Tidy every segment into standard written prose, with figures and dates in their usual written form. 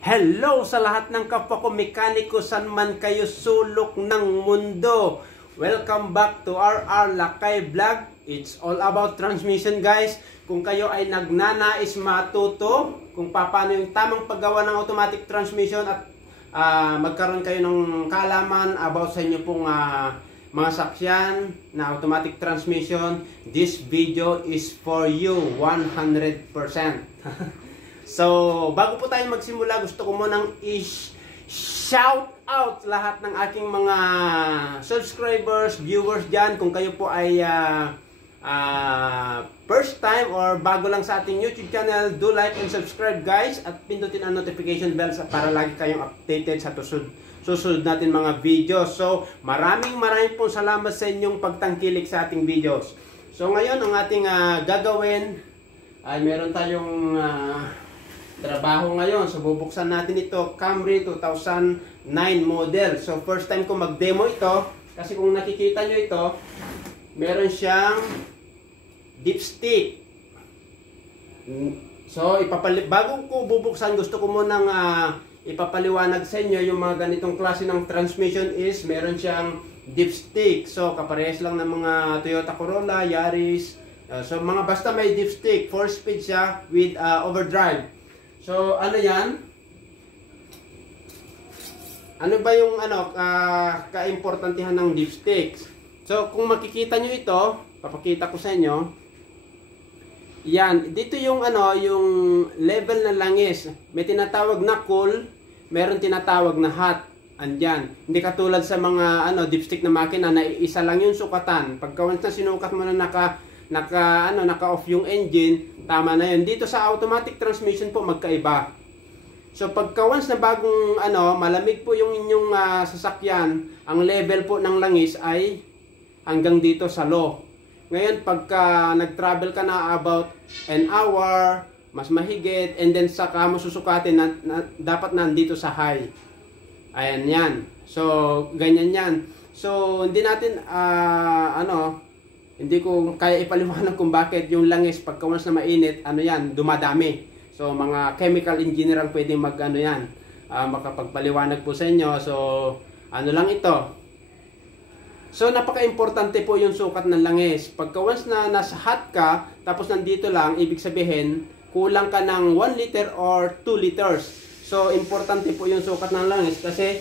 Hello sa lahat ng kapwa ko mekaniko saan man kayo sulok ng mundo. Welcome back to RR Lakay Vlog. It's all about transmission, guys. Kung kayo ay nagnanais matuto kung paano yung tamang paggawa ng automatic transmission at magkaroon kayo ng kaalaman about sa inyo pong mga sakyan na automatic transmission, this video is for you 100%. So, bago po tayo magsimula, gusto ko munang i-shout out lahat ng aking mga subscribers, viewers dyan. Kung kayo po ay first time or bago lang sa ating YouTube channel, do like and subscribe, guys. At pindutin ang notification bell para lagi kayong updated sa susunod natin mga videos. So, maraming pong salamat sa inyong pagtangkilik sa ating videos. So, ngayon, ang ating gagawin ay meron tayong trabaho ngayon. So, bubuksan natin ito, Camry 2009 model. So, first time ko mag-demo ito. Kasi kung nakikita nyo ito, meron siyang dipstick. So, bago ko bubuksan, gusto ko munang ipapaliwanag sa inyo yung mga ganitong klase ng transmission is meron siyang dipstick. So, kaparehas lang ng mga Toyota Corolla, Yaris. So, mga basta may dipstick. 4-speed siya with overdrive. So, ano yan? Ano ba yung ka-importantihan ng dipsticks? So, kung makikita nyo ito, papakita ko sa inyo. Yan, dito yung yung level na langis. May tinatawag na cool, meron tinatawag na hot. Andyan. Hindi katulad sa mga dipstick na makina na isa lang yung sukatan. Pagka once na sinukat mo na naka-off yung engine, tama na yun. Dito sa automatic transmission po magkaiba. So pagka once na bagong malamig po yung inyong sasakyan, ang level po ng langis ay hanggang dito sa low. Ngayon pagka nag-travel ka na about an hour, mas mahigit, and then saka mo susukatin dapat nandito sa high. Ayan yan. So ganyan yan. So hindi natin hindi ko kaya ipaliwanag kung bakit yung langis pagka once na mainit, dumadami. So mga chemical engineer ang pwedeng makapagpaliwanag po sa inyo. So lang ito. So napaka-importante po yung sukat ng langis. Pagka once na nasa hot ka, tapos nandito lang, ibig sabihin kulang ka ng 1 liter or 2 liters. So importante po yung sukat ng langis kasi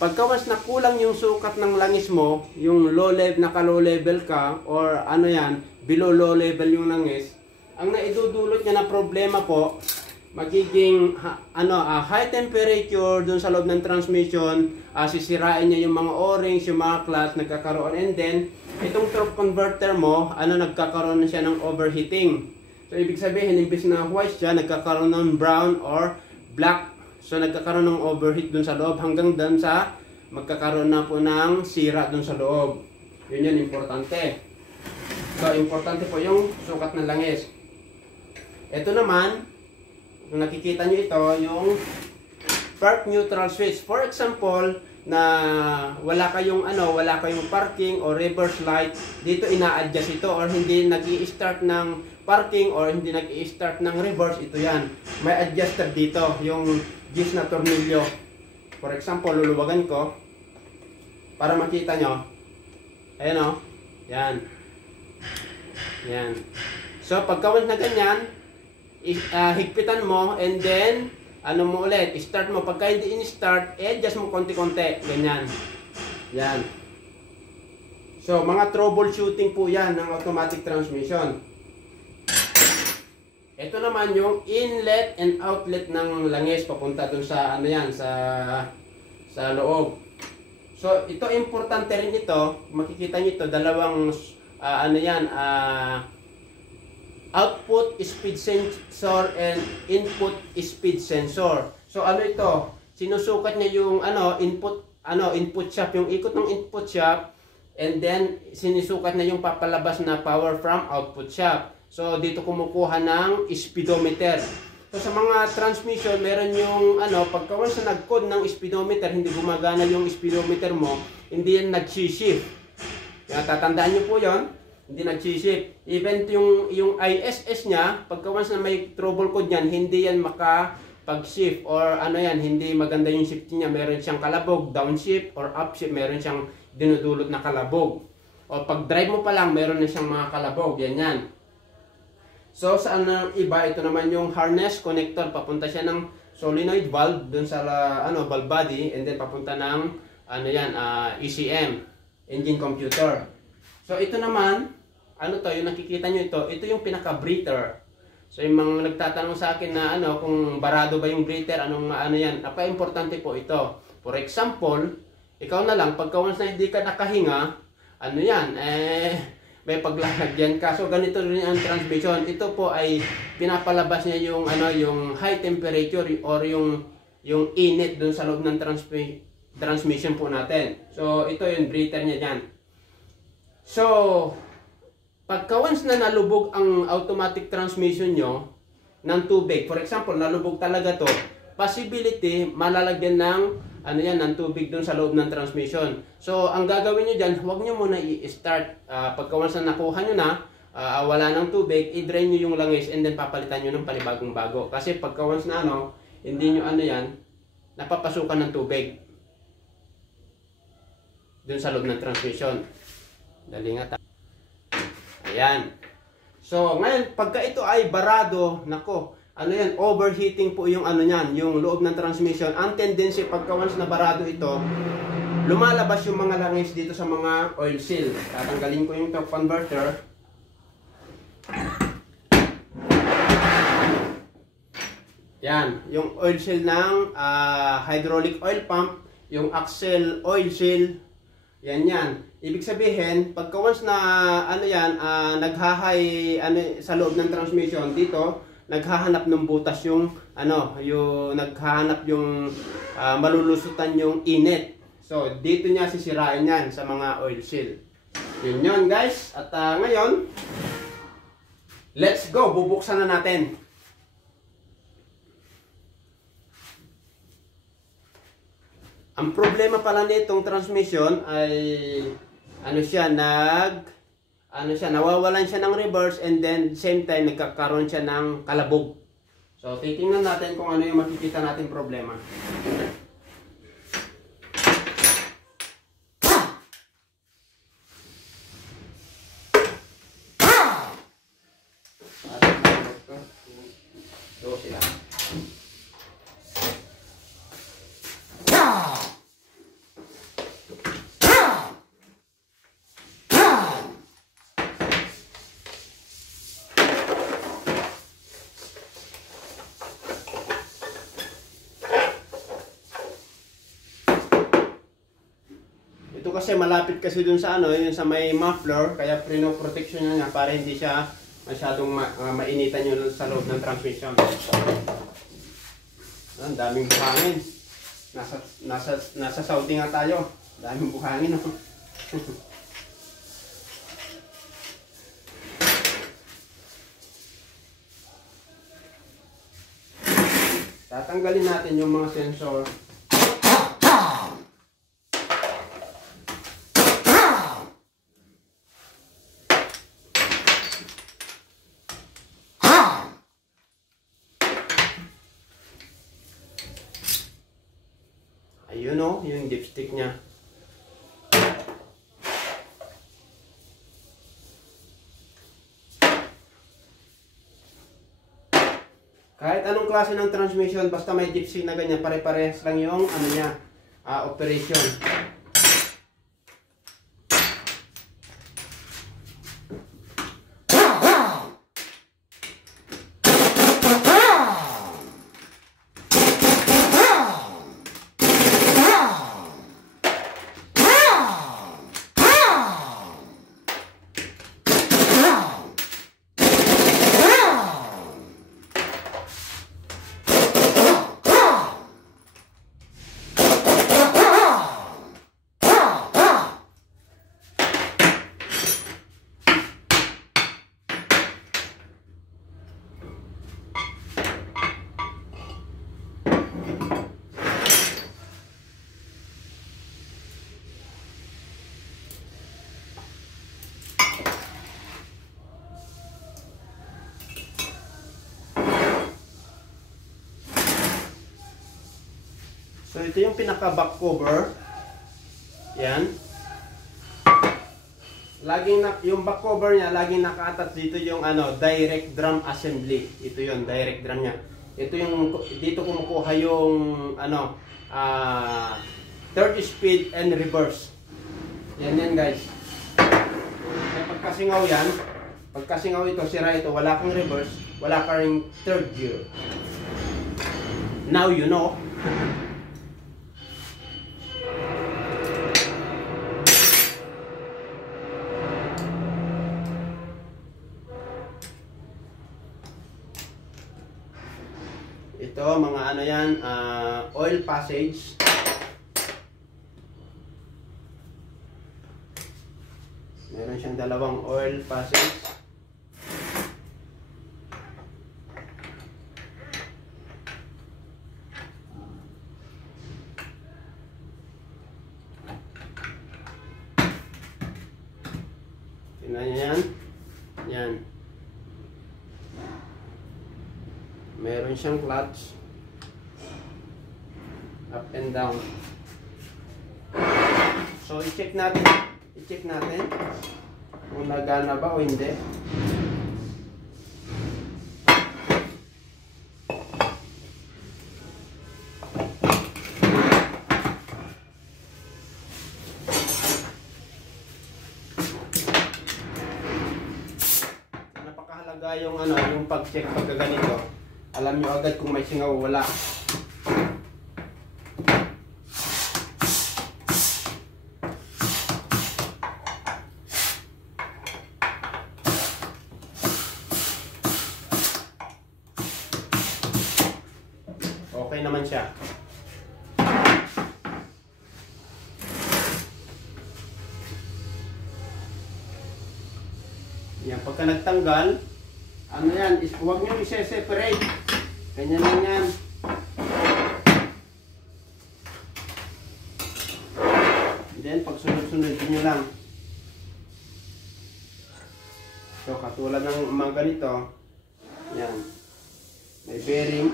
pagka once na kulang yung sukat ng langis mo, yung naka-low level ka, or below low level yung langis, ang naidudulot niya na problema po, magiging high temperature dun sa loob ng transmission, sisirain niya yung mga o-rings, yung mga clutch, nagkakaroon, and then, itong torque converter mo, nagkakaroon na siya ng overheating. So, ibig sabihin, imbis na white siya, nagkakaroon ng brown or black. So, nagkakaroon ng overheat dun sa loob hanggang dun sa magkakaroon na po ng sira dun sa loob. Yun yan, importante. So, importante po yung sukat ng langis. Ito naman, kung nakikita nyo ito, yung park neutral switch. For example, na wala kayong parking or reverse light, dito ina-adjust ito or hindi nag-i-start ng parking or hindi nag-i-start ng reverse, ito yan. May adjuster dito, yung gis na tornilyo. For example, luluwagan ko para makita nyo. Ayan o. Yan. Yan. So, pagka once na ganyan, higpitan mo and then, mo ulit, start mo. Pagka hindi in-start, adjust mo konti-konti. Ganyan. Yan. So, mga troubleshooting po yan ng automatic transmission. Ito naman yung inlet and outlet ng langis papunta dun sa sa loob. So ito importante rin ito, makikita niyo ito dalawang output speed sensor and input speed sensor. So ito? Sinusukat niya yung input shaft, yung ikot ng input shaft, and then sinusukat niya yung papalabas na power from output shaft. So, dito kumukuha ng speedometer. So, sa mga transmission, meron yung, pagka once na nag-code ng speedometer, hindi gumagana yung speedometer mo, hindi yan nag-shift. Kaya tatandaan nyo po yon, hindi nag-shift. Even yung ISS niya, pagka once na may trouble code yan, hindi yan pag shift or ano yan, hindi maganda yung shift niya, meron siyang kalabog, downshift or upshift, meron siyang dinudulot na kalabog. O pag drive mo pa lang, meron na siyang mga kalabog, yan. So sa iba, ito naman yung harness connector, papunta siya ng solenoid valve dun sa valve body, and then papunta ng ECM, engine computer. So ito naman, yung nakikita nyo ito yung pinaka-breather. So yung mga nagtatanong sa akin na kung barado ba yung breather, yan, napaka-importante po ito. For example, ikaw na lang, pagka once na hindi ka nakahinga, may paglalagyan ka. So ganito rin ang transmission. Ito po ay pinapalabas niya yung yung high temperature or yung init dun sa loob ng transmission po natin. So ito yung breather niya diyan. So pagka once na nalubog ang automatic transmission nyo ng tubig, for example, nalubog talaga to, possibility malalagyan ng ng tubig dun sa loob ng transmission. So ang gagawin nyo dyan, huwag nyo muna i-start. Pagka once na nakuha nyo na, wala ng tubig, i-drain nyo yung langis and then papalitan nyo ng panibagong bago. Kasi pagka once na hindi nyo napapasukan ng tubig dun sa loob ng transmission. Dali nga. Ayan. So, ngayon, pagka ito ay barado, nako, overheating po yung yung loob ng transmission. Ang tendency, pagka once na barado ito, lumalabas yung mga langis dito sa mga oil seal. Tatanggalin ko yung torque converter. Yan, yung oil seal ng hydraulic oil pump, yung axle oil seal, yan. Ibig sabihin, pagka once na naghahay sa loob ng transmission dito, naghahanap ng butas yung naghahanap yung malulusutan yung init. So dito niya sisirain yan sa mga oil seal. Yun guys. At ngayon, let's go, bubuksan na natin. Ang problema pala nitong transmission ay nawawalan siya ng reverse and then same time nagkakaroon siya ng kalabog. So titingnan natin kung ano yung makikita nating problema. Ito kasi malapit kasi dun sa yun sa may muffler, kaya pino-protection niya para hindi siya masyadong mainitan yun sa loob ng transmission. Ang daming buhangin. Nasa Saudi nga tayo. Daming buhangin. Tatanggalin natin yung mga sensor. Ayun yung dipstick niya. Kahit anong klase ng transmission, basta may dipstick na ganyan, pare-parehas lang yung operation. So ito yung pinaka back cover. Yan. Yung back cover niya, laging naka-attach dito yung direct drum assembly. Ito yung direct drum niya. Ito yung dito kumukuha yung third speed and reverse. Yan guys. Pagkasingaw yan, pagkasingaw ito, sira ito, wala kang reverse, wala ka ring third gear. Now you know. Ito, mga yan, oil passage. Meron siyang dalawang oil passage. Tingnan niyo yan. Yan. Meron siyang clutch. Up and down. So, i-check natin. I-check natin kung nagana ba o hindi. Napakahalaga yung yung pag-check pagka ganito. Alam nyo agad kung may singaw o wala. Okay naman siya. Yan, pagka nagtanggal, yan, huwag nyo i-separate. Ganyan lang yan. Then, pag sunod-sunod nyo lang. So, katulad ng mga ganito, yan, may bearing.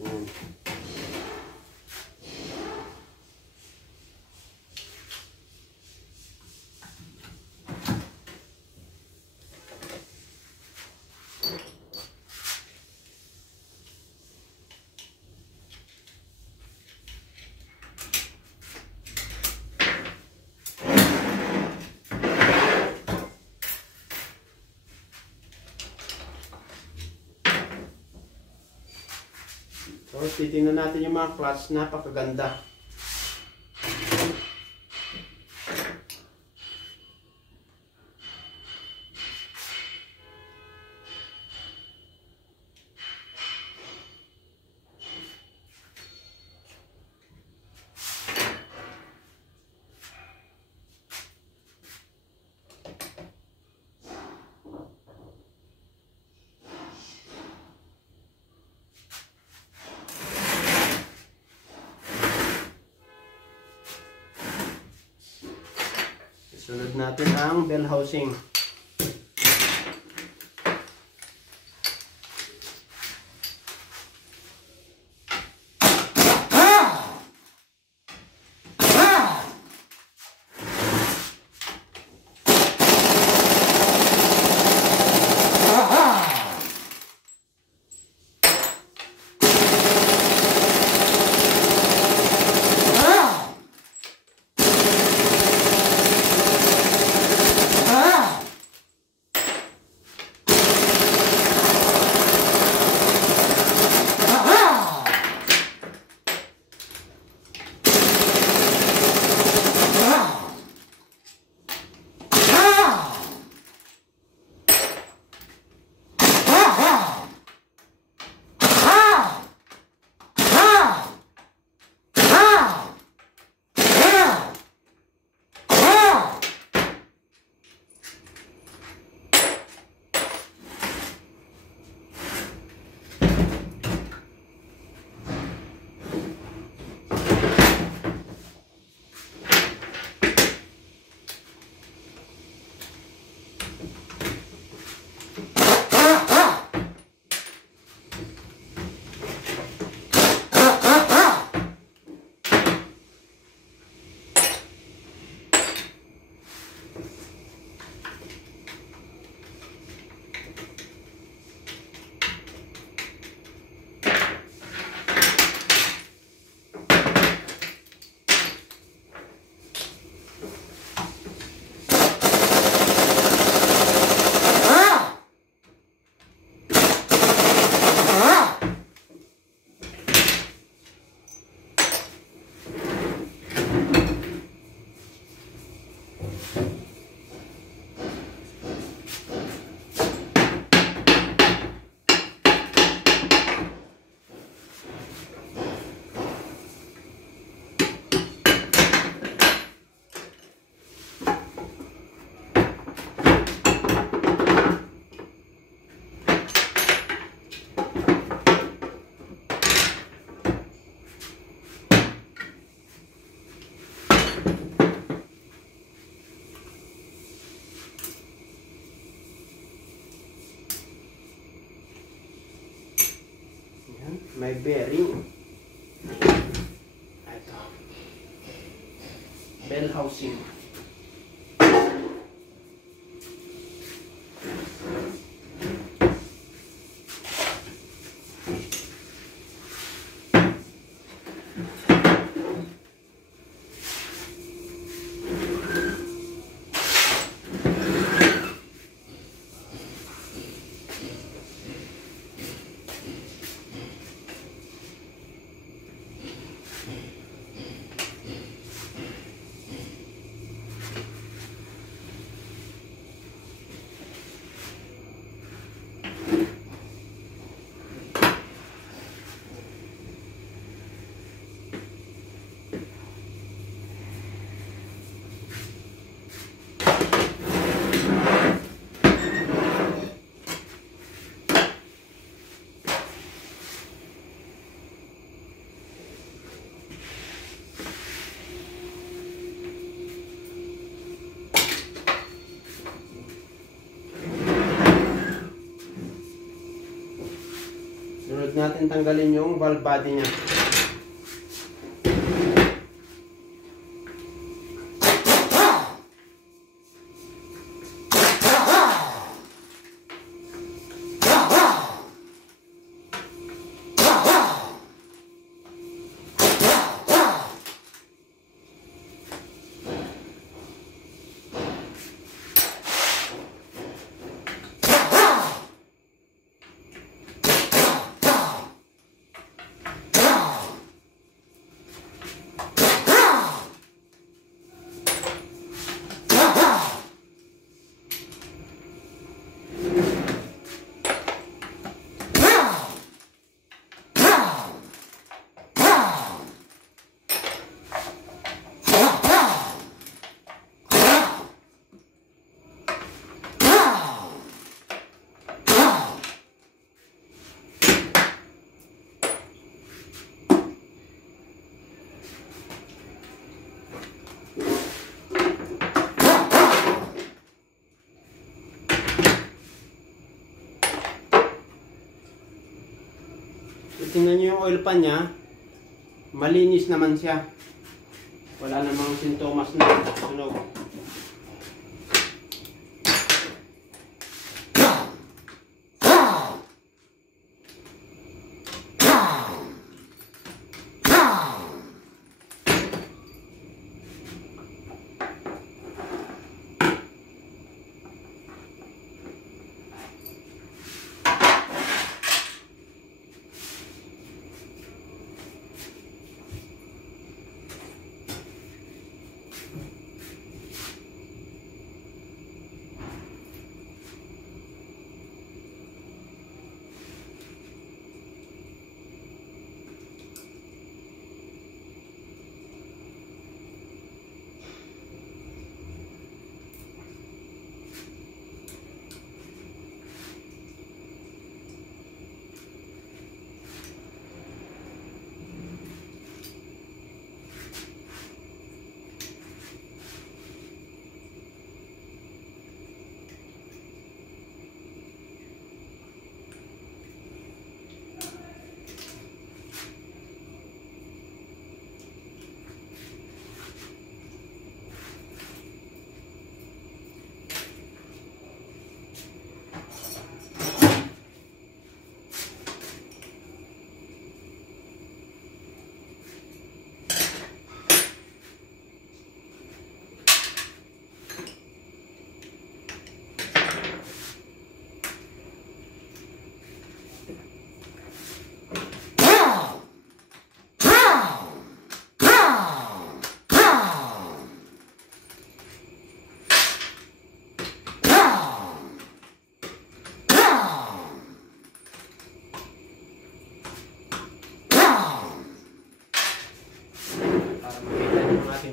Yan. So, titingnan natin yung mga clutch, napakaganda. Sunod natin ang bell housing. may bearing. Ito. Bell housing. Sunod natin tanggalin yung valve body niya. Tingnan nyo yung oil pan niya, malinis naman siya. Wala namang sintomas na sunog.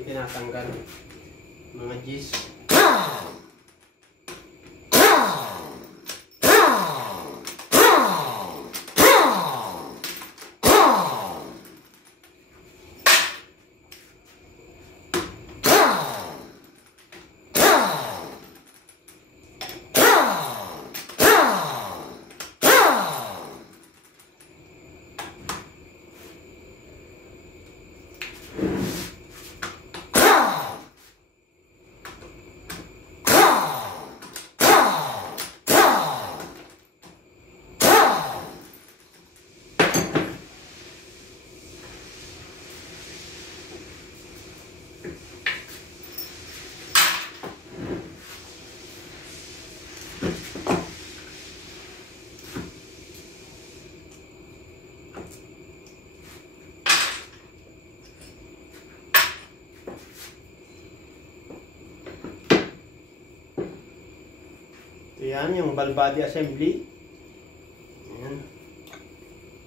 Tinatanggal mga gis. yan yung valve body assembly. Ayan.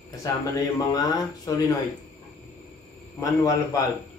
Kasama na yung mga solenoid. Manual valve.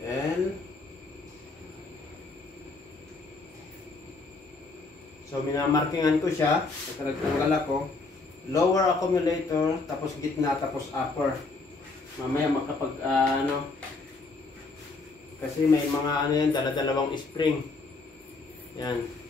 And so minamarkingan ko siya. Nagtanggal ako. Lower accumulator, tapos gitna, tapos upper. Mamaya makapag ano, kasi may mga ano yan, dala-dalawang spring. Yan.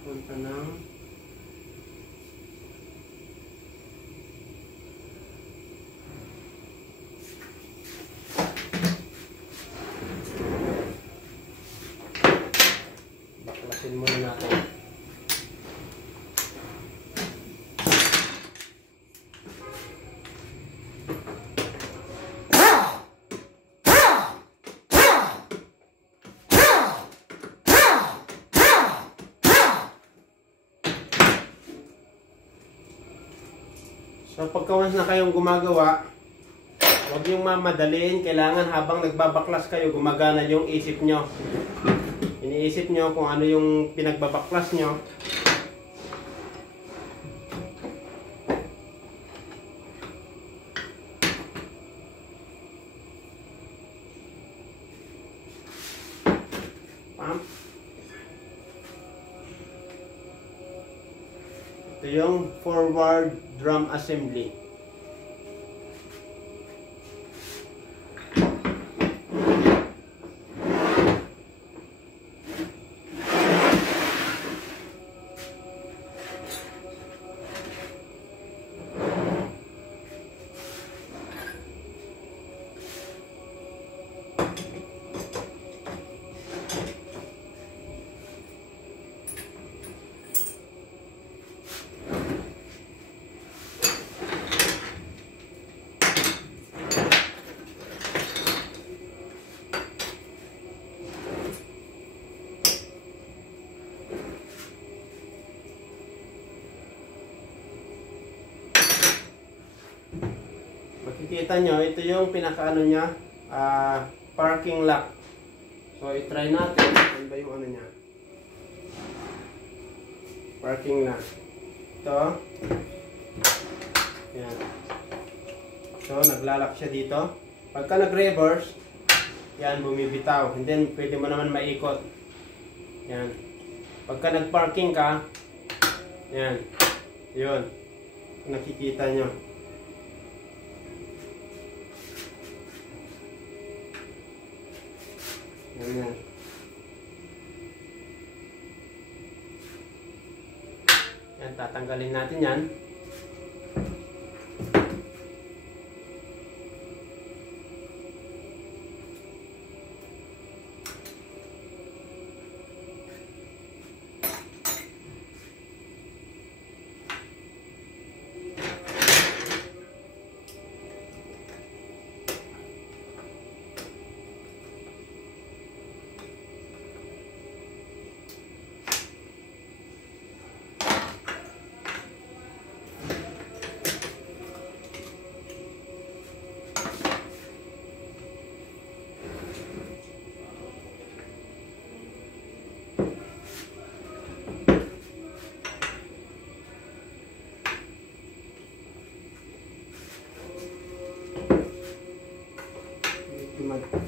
Punta ng baklasin muna natin. So pagka once na kayong gumagawa, huwag niyong mamadaliin. Kailangan habang nagbabaklas kayo, gumagana yung isip nyo. Iniisip nyo kung ano yung pinagbabaklas nyo. Pump. Ito yung forward drum assembly. Makikita nyo, ito yung pinakaano niya, parking lock. So, i-try natin. Ano ba yung ano niya? Parking lock. Ito. Yan. So, naglalak siya dito. Pagka nag-reverse, yan, bumibitaw. And then, pwede mo naman maikot. Yan. Pagka nag-parking ka, yan. Yun. Nakikita nyo. Yan. Yan, tatanggalin natin yan.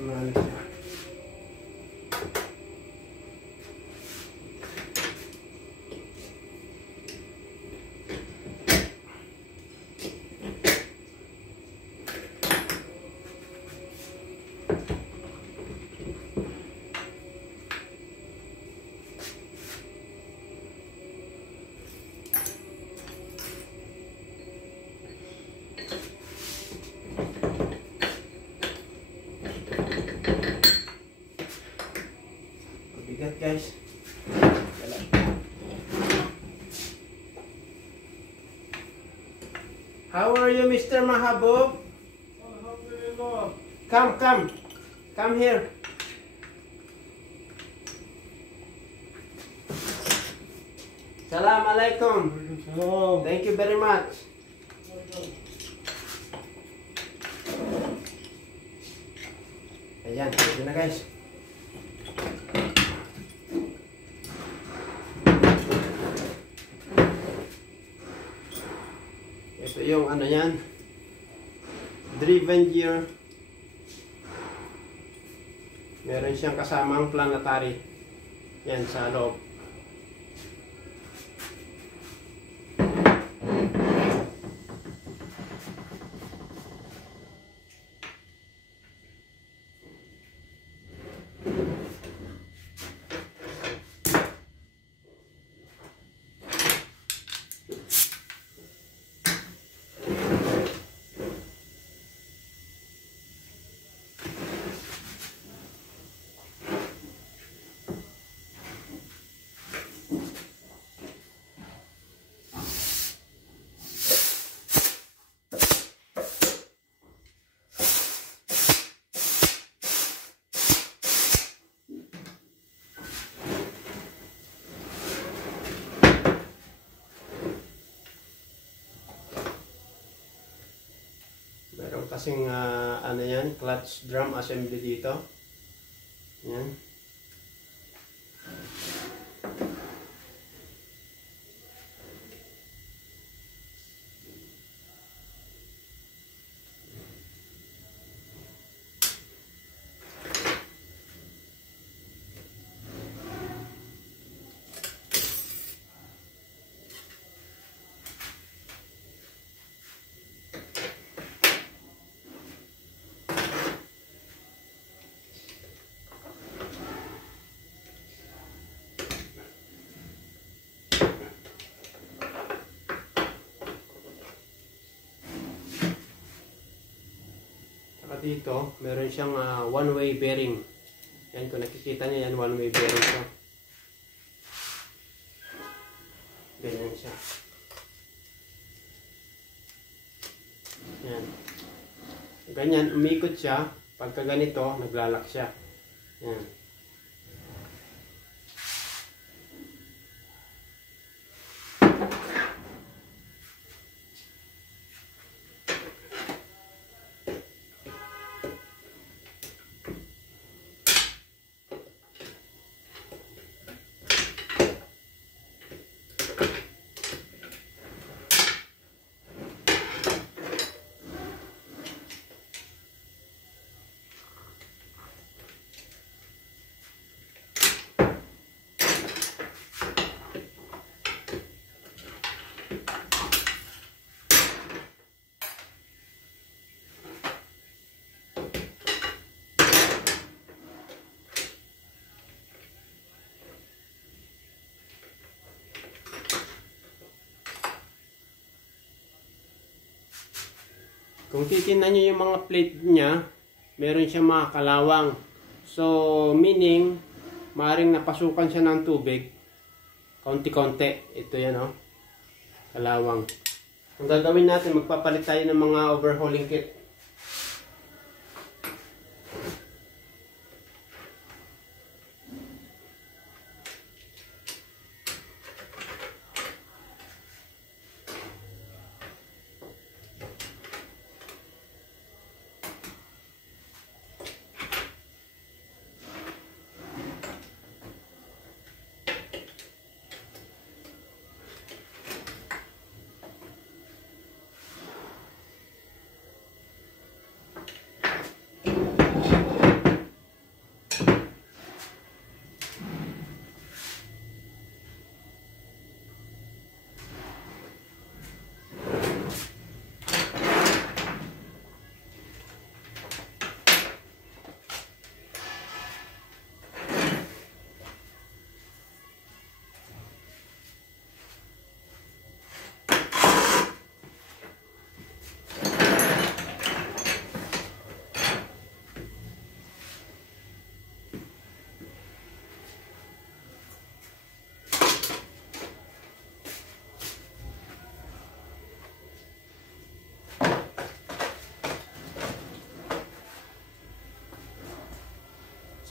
Maano siya. Bigat guys. How are you, Mr. Mahabub? Come here. Salam alaikum. Thank you very much. Ayan, ito na guys. Ito yung ano yan, driven gear. Meron siyang kasamang planetary yan sa loob. Meron kasing ano yan, clutch drum assembly dito. Yan. Dito, meron siyang one-way bearing. Yan, kung nakikita niyo yan, one-way bearing siya. Ganyan siya. Yan. Ganyan, umikot siya. Pagka ganito, naglalak siya. Yan. Kung titingnan nyo yung mga plate niya, meron siya mga kalawang. So, meaning, maaaring napasukan siya ng tubig. Kaunti-kaunti. Ito yan, oh. Kalawang. Ang gagawin natin, magpapalit tayo ng mga overhauling kit.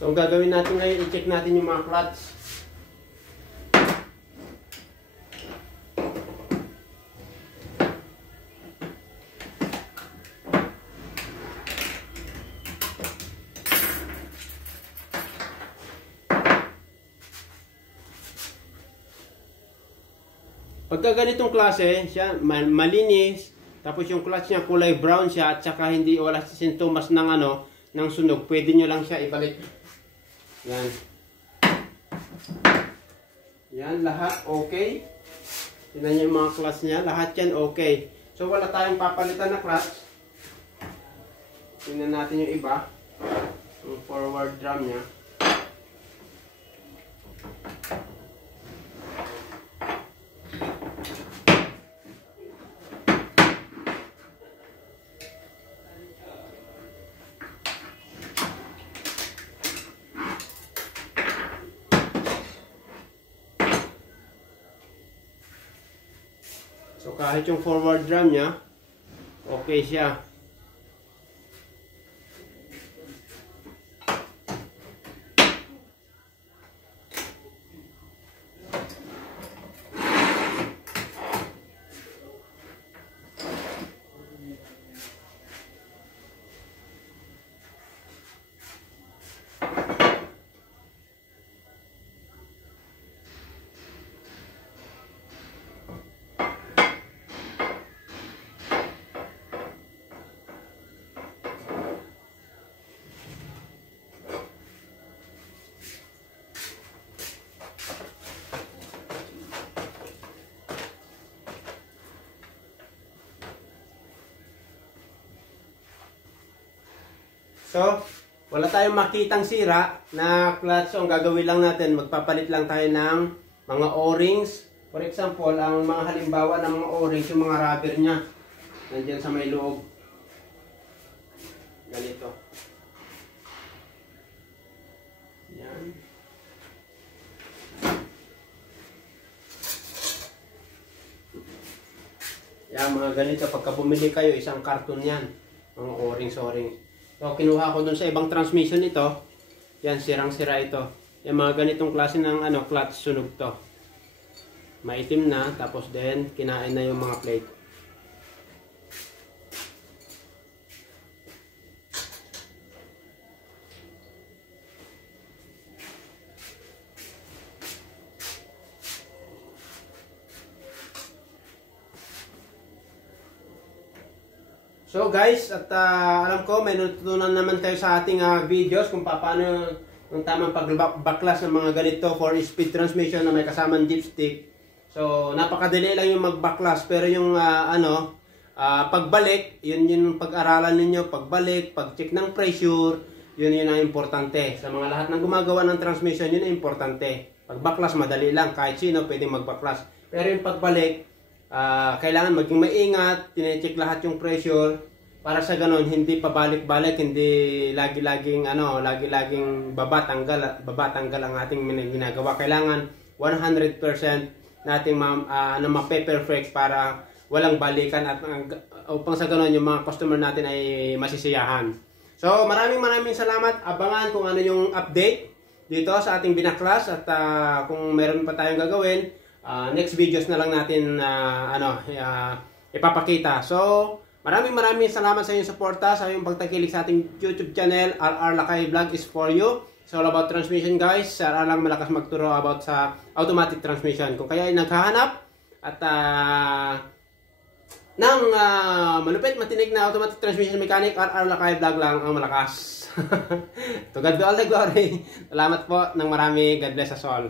So, ang gagawin natin ngayon, i-check natin yung mga clutch. Pagka ganitong klase, siya malinis, tapos yung clutch niya kulay brown siya, at saka hindi wala sintomas ng ng sunog, pwede nyo lang siya ibalik. Yan. Yan, lahat okay. Tingnan nyo yung mga clutch niya, lahat yan okay. So wala tayong papalitan na clutch. Tingnan natin yung iba. Yung forward drum niya. So kahit yung forward drum niya, okay siya. So, wala tayong makitang sira na clutch. So, ang gagawin lang natin, magpapalit lang tayo ng mga O-rings. For example, ang mga halimbawa ng mga O-rings, yung mga rubber niya, nandyan sa may loob. Ganito. Yan. Yan, mga ganito. Pagka bumili kayo, isang karton yan. Mga O-rings. So, kinuha ko dun sa ibang transmission ito. Yan, sirang-sira ito. Yung mga ganitong klase ng clutch, sunog to. Maitim na, tapos then, kinain na yung mga plate. So guys, at alam ko may natutunan naman tayo sa ating videos kung paano yung tamang pagbaklas ng mga ganito for speed transmission na may kasamang dipstick. So napakadali lang yung magbaklas, pero yung pagbalik, yun yung pag-aralan ninyo, pagbalik, pag-check ng pressure, yun ang importante. Sa mga lahat ng gumagawa ng transmission, yun ang importante. Pagbaklas madali lang, kahit sino pwedeng magbaklas. Pero yung pagbalik, kailangan maging maingat, tine-check lahat yung pressure. para sa ganun hindi pabalik-balik, hindi lagi-laging lagi-laging baba-tanggal ang ating ginagawa. Kailangan 100% nating ma-perfect para walang balikan at upang sa ganun yung mga customer natin ay masisiyahan. So maraming salamat. Abangan kung ano yung update dito sa ating binaklas at kung meron pa tayong gagawin, next videos na lang natin ipapakita. So maraming salamat sa inyong suporta, sa inyong pagtangkilik sa ating YouTube channel. RR Lakay Vlog is for you. It's all about transmission, guys. RR lang malakas magturo about sa automatic transmission. Kung kaya ay naghahanap at ng malupit, matinig na automatic transmission mechanic, RR Lakay Vlog lang ang malakas. To God be all the glory. Salamat po ng marami. God bless us all.